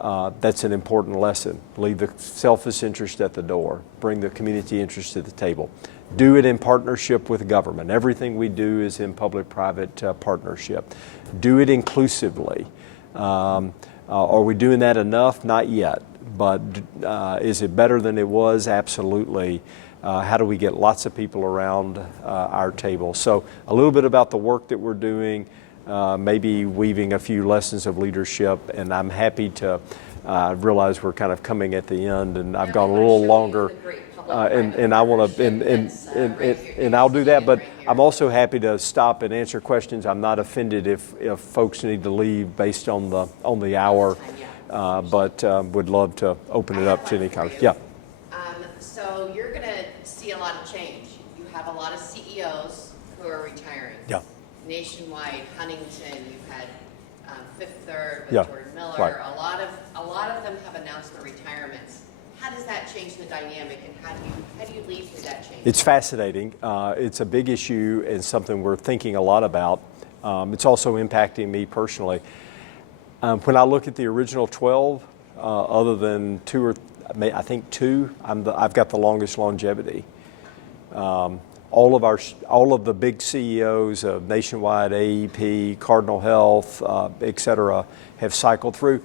That's an important lesson. Leave the selfish interest at the door. Bring the community interest to the table. Do it in partnership with government. Everything we do is in public-private partnership. Do it inclusively. Are we doing that enough? Not yet. But is it better than it was? Absolutely. How do we get lots of people around our table? So a little bit about the work that we're doing, maybe weaving a few lessons of leadership, and I'm happy to realize we're kind of coming at the end, and I've gone a little longer, and I want to, and I'll do that. But I'm also happy to stop and answer questions. I'm not offended if folks need to leave based on the hour, but would love to open it up to any kind of So you're going to see a lot of change. You have a lot of CEOs who are retiring. Yeah. Nationwide, Huntington, you've had Fifth Third with Yeah. Jordan Miller. Right. A lot of them have announced their retirements. How does that change the dynamic, and how do you lead through that change? It's fascinating. It's a big issue and something we're thinking a lot about. It's also impacting me personally. When I look at the original 12, other than I think two, I've got the longest longevity. All of the big CEOs of Nationwide, AEP, Cardinal Health, et cetera, have cycled through.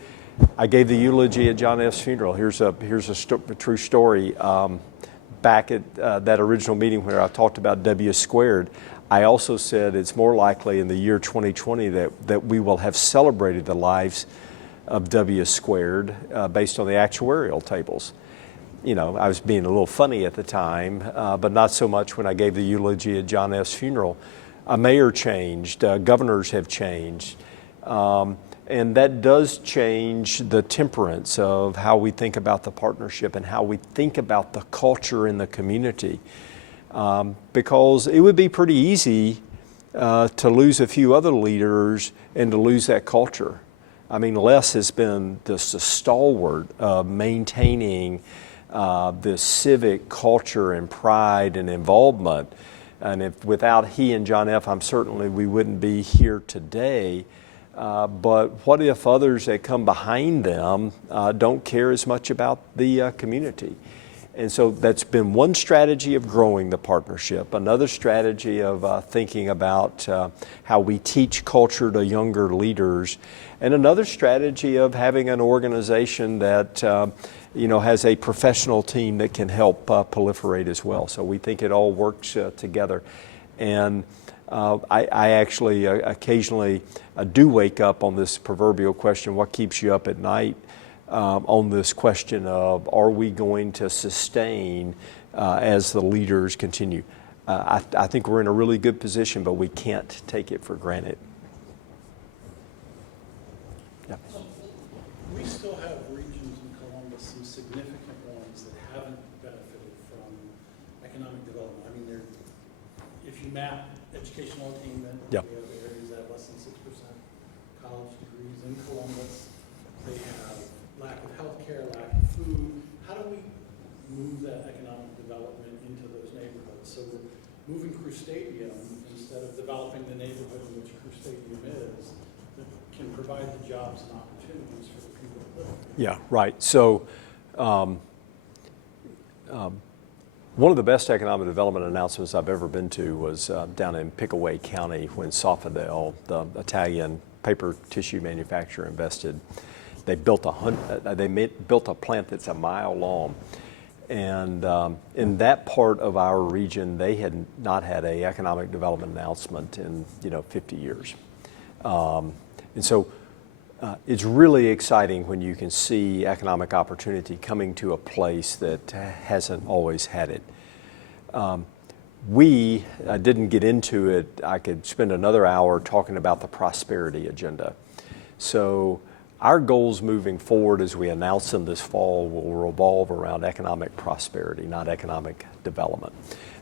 I gave the eulogy at John F.'s funeral. Here's a true story. Back at that original meeting where I talked about W squared, I also said it's more likely in the year 2020 that we will have celebrated the lives of W squared based on the actuarial tables. You know, I was being a little funny at the time, but not so much when I gave the eulogy at John F.'s funeral. A mayor changed, governors have changed, and that does change the temperance of how we think about the partnership and how we think about the culture in the community. Because it would be pretty easy to lose a few other leaders and to lose that culture. I mean, Les has been just a stalwart of maintaining this civic culture and pride and involvement. And if without he and John F., we wouldn't be here today. But what if others that come behind them don't care as much about the community? And so that's been one strategy of growing the partnership. Another strategy of thinking about how we teach culture to younger leaders. And another strategy of having an organization that has a professional team that can help proliferate as well. So we think it all works together. And I actually occasionally do wake up on this proverbial question, what keeps you up at night? On this question of, are we going to sustain as the leaders continue? I think we're in a really good position, but we can't take it for granted. Yeah. We still have regions in Columbus, some significant ones that haven't benefited from economic development. I mean, if you map educational attainment, Yeah. we have areas that have less than 6% college degrees in Columbus. They have lack of health care, lack of food. How do we move that economic development into those neighborhoods? So we're moving Crew Stadium instead of developing the neighborhood in which Crew Stadium is, that can provide the jobs and opportunities for the people that live there. Yeah, right. So one of the best economic development announcements I've ever been to was down in Pickaway County when Sofidel, the Italian paper tissue manufacturer, invested. They built a plant that's a mile long. And in that part of our region, they had not had an economic development announcement in 50 years. And so it's really exciting when you can see economic opportunity coming to a place that hasn't always had it. We didn't get into it. I could spend another hour talking about the prosperity agenda. So our goals moving forward as we announce them this fall will revolve around economic prosperity, not economic development.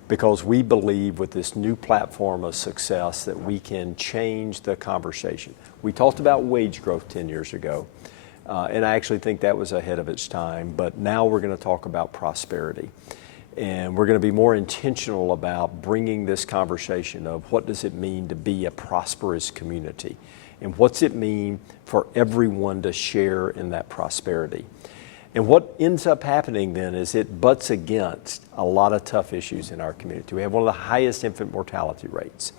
Because we believe with this new platform of success that we can change the conversation. We talked about wage growth 10 years ago, and I actually think that was ahead of its time, but now we're going to talk about prosperity. And we're going to be more intentional about bringing this conversation of what does it mean to be a prosperous community. And what's it mean for everyone to share in that prosperity? And what ends up happening then is it butts against a lot of tough issues in our community. We have one of the highest infant mortality rates.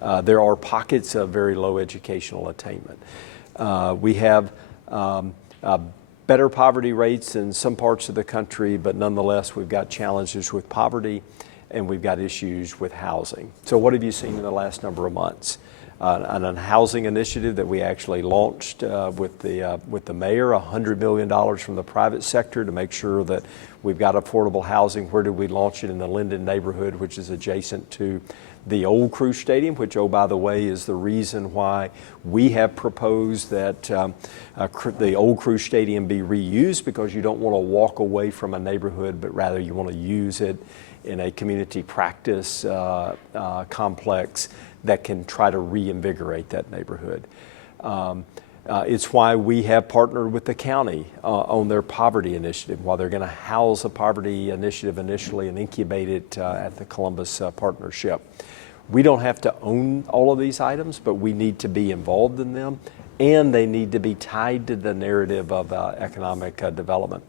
There are pockets of very low educational attainment. We have better poverty rates in some parts of the country, but nonetheless, we've got challenges with poverty and we've got issues with housing. So what have you seen in the last number of months? An housing initiative that we actually launched with the mayor, $100 million from the private sector to make sure that we've got affordable housing. Where did we launch it? In the Linden neighborhood, which is adjacent to the old Crew Stadium, which, oh, by the way, is the reason why we have proposed that the old Crew Stadium be reused, because you don't want to walk away from a neighborhood, but rather you want to use it in a community practice complex that can try to reinvigorate that neighborhood. It's why we have partnered with the county on their poverty initiative, while they're going to house a poverty initiative initially and incubate it at the Columbus Partnership. We don't have to own all of these items, but we need to be involved in them, and they need to be tied to the narrative of economic development.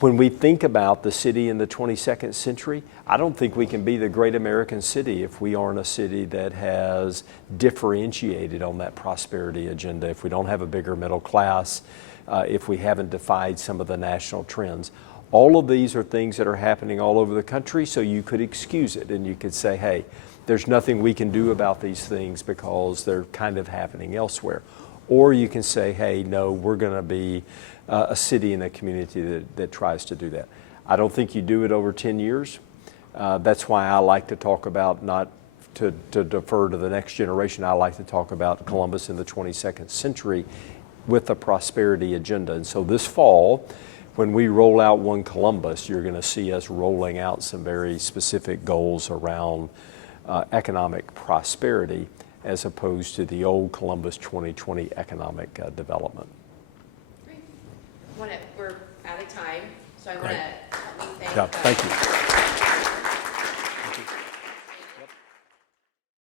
When we think about the city in the 22nd century, I don't think we can be the great American city if we aren't a city that has differentiated on that prosperity agenda, if we don't have a bigger middle class, if we haven't defied some of the national trends. All of these are things that are happening all over the country, so you could excuse it and you could say, hey, there's nothing we can do about these things because they're kind of happening elsewhere. Or you can say, hey, no, we're going to be a city and a community that tries to do that. I don't think you do it over 10 years. That's why I like to talk about, not to defer to the next generation, I like to talk about Columbus in the 22nd century with a prosperity agenda. And so this fall, when we roll out One Columbus, you're going to see us rolling out some very specific goals around economic prosperity, as opposed to the old Columbus 2020 economic development. Great. We're out of time, so I want to help me thank. Yeah, thank you.